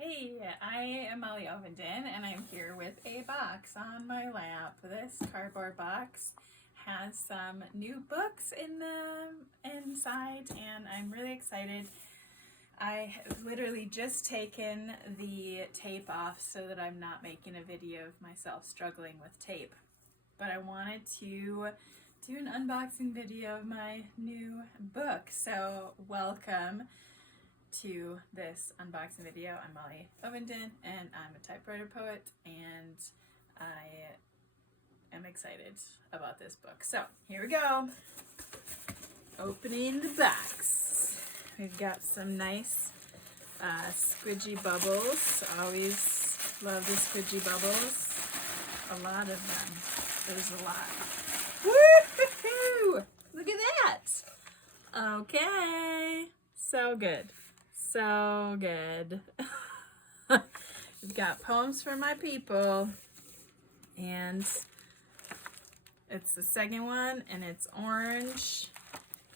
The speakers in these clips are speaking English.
Hey, I am Molly Ovenden, and I'm here with a box on my lap. This cardboard box has some new books in the inside, and I'm really excited. I have literally just taken the tape off so that I'm not making a video of myself struggling with tape. But I wanted to do an unboxing video of my new book, so welcome to this unboxing video. I'm Molly Ovenden, and I'm a typewriter poet, and I am excited about this book. So here we go. Opening the box. We've got some nice squidgy bubbles. Always love the squidgy bubbles. A lot of them. There's a lot. Woo-hoo-hoo! Look at that. Okay. So good. So good. We've got Poems for My People, and it's the second one, and it's orange,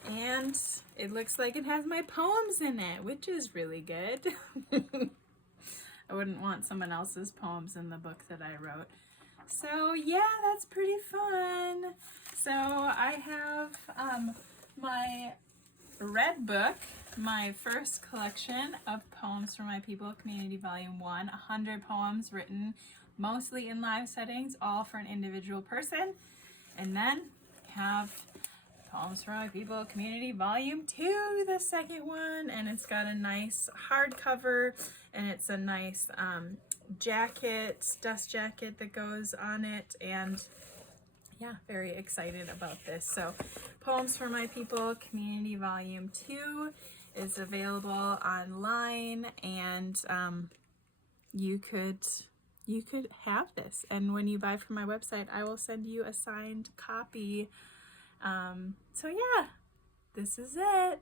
and it looks like it has my poems in it, which is really good. I wouldn't want someone else's poems in the book that I wrote. So yeah, that's pretty fun. So I have my red book, my first collection of Poems for My People, Community Volume 1, 100 poems written mostly in live settings, all for an individual person. And then have Poems for My People, Community Volume 2, the second one, and it's got a nice hardcover, and it's a nice jacket, dust jacket that goes on it, and yeah, very excited about this. So Poems for My People, Community Volume 2 is available online, and you could have this. And when you buy from my website, I will send you a signed copy. So yeah, this is it.